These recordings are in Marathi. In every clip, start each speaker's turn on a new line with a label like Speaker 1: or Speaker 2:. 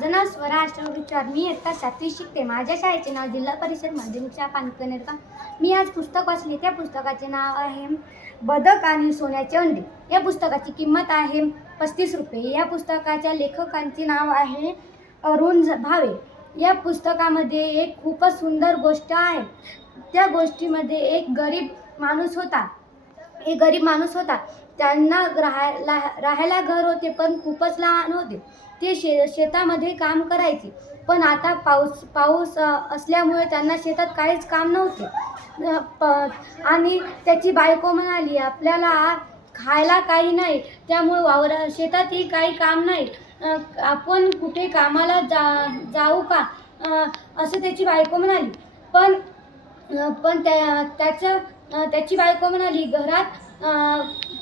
Speaker 1: माझं नाव स्वरा विचार मी इयत्ता सातवी शिकते. माझ्या शाळेचे नाव जिल्हा परिषद माध्यमिकच्या पानकनेरका मी आज पुस्तक वाचले. त्या पुस्तकाचे नाव आहे बदक आणि सोन्याचे अंडे. या पुस्तकाची किंमत आहे पस्तीस रुपये. या पुस्तकाच्या लेखकांचे नाव आहे अरुण भावे. या पुस्तकामध्ये एक खूपच सुंदर गोष्ट आहे. त्या गोष्टीमध्ये एक गरीब माणूस होता. हे गरीब माणूस होता. त्यांना राहायला राहायला घर होते पण खूपच लहान होते. ते शे शेतामध्ये काम करायचे. पण आता पाऊस पाऊस असल्यामुळे त्यांना शेतात काहीच काम नव्हते. प आणि त्याची बायको म्हणाली आपल्याला खायला काही नाही. त्यामुळे वावर शेतातही काही काम नाही. आपण कुठे कामाला जा जाऊ का? असं त्याची बायको म्हणाली. पण पण त्या त्याचं त्याची बायको म्हणाली घरात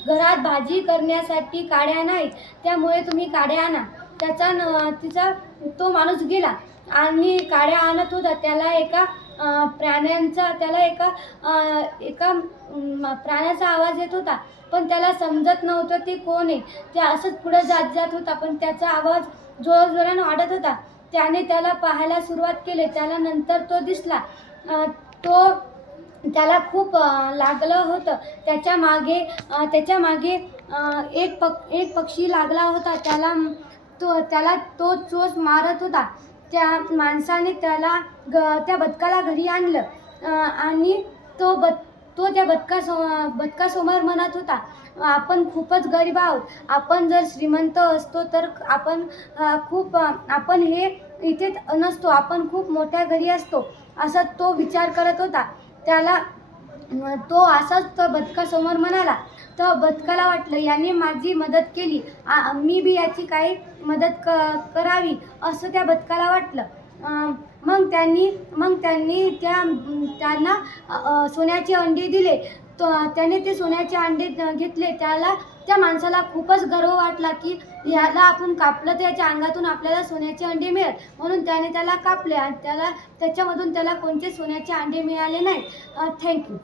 Speaker 1: घरात भाजी करण्यासाठी काड्या नाहीत त्यामुळे तुम्ही काड्या आणा. त्याचा न तिचा तो माणूस गेला आणि काड्या आणत होता. त्याला एका प्राण्यांचा त्याला एका एका प्राण्याचा आवाज येत होता. पण त्याला समजत नव्हतं ते कोण आहे. ते असंच पुढे जात जात होता पण त्याचा आवाज जोरजोरानं वाढत होता. त्याने त्याला पाहायला सुरुवात केली. त्याला नंतर तो दिसला. त्याला खूप लागलं होतं. त्याच्यामागे त्याच्यामागे एक पक एक पक्षी लागला होता. त्याला तो त्याला तो चोच मारत होता. त्या माणसाने त्याला ग त्या बदकाला घरी आणलं. आणि तो बद तो त्या बदकासो बदकासमोर म्हणत होता आपण खूपच गरीब आहोत. आपण जर श्रीमंत असतो तर आपण खूप आपण हे इथे नसतो. आपण खूप मोठ्या घरी असतो. असा तो विचार करत होता. त्याला तो असाच तो बदकासमोर म्हणाला तर बदकाला वाटलं याने माझी मदत केली. आ, मी बी याची काही मदत क करावी असं त्या बदकाला वाटलं. मग त्यांनी मग त्यांनी त्या त्यांना सोन्याचे अंडे दिले. तो त्याने ते सोन्याचे अंडे घेतले. त्याला त्या माणसाला खूपच गर्व वाटला की ह्याला आपण कापलं तर याच्या अंगातून आपल्याला सोन्याचे अंडे मिळेल. म्हणून त्याने त्याला कापले आणि त्याला त्याच्यामधून त्याला कोणते सोन्याचे अंडे मिळाले नाही. थँक्यू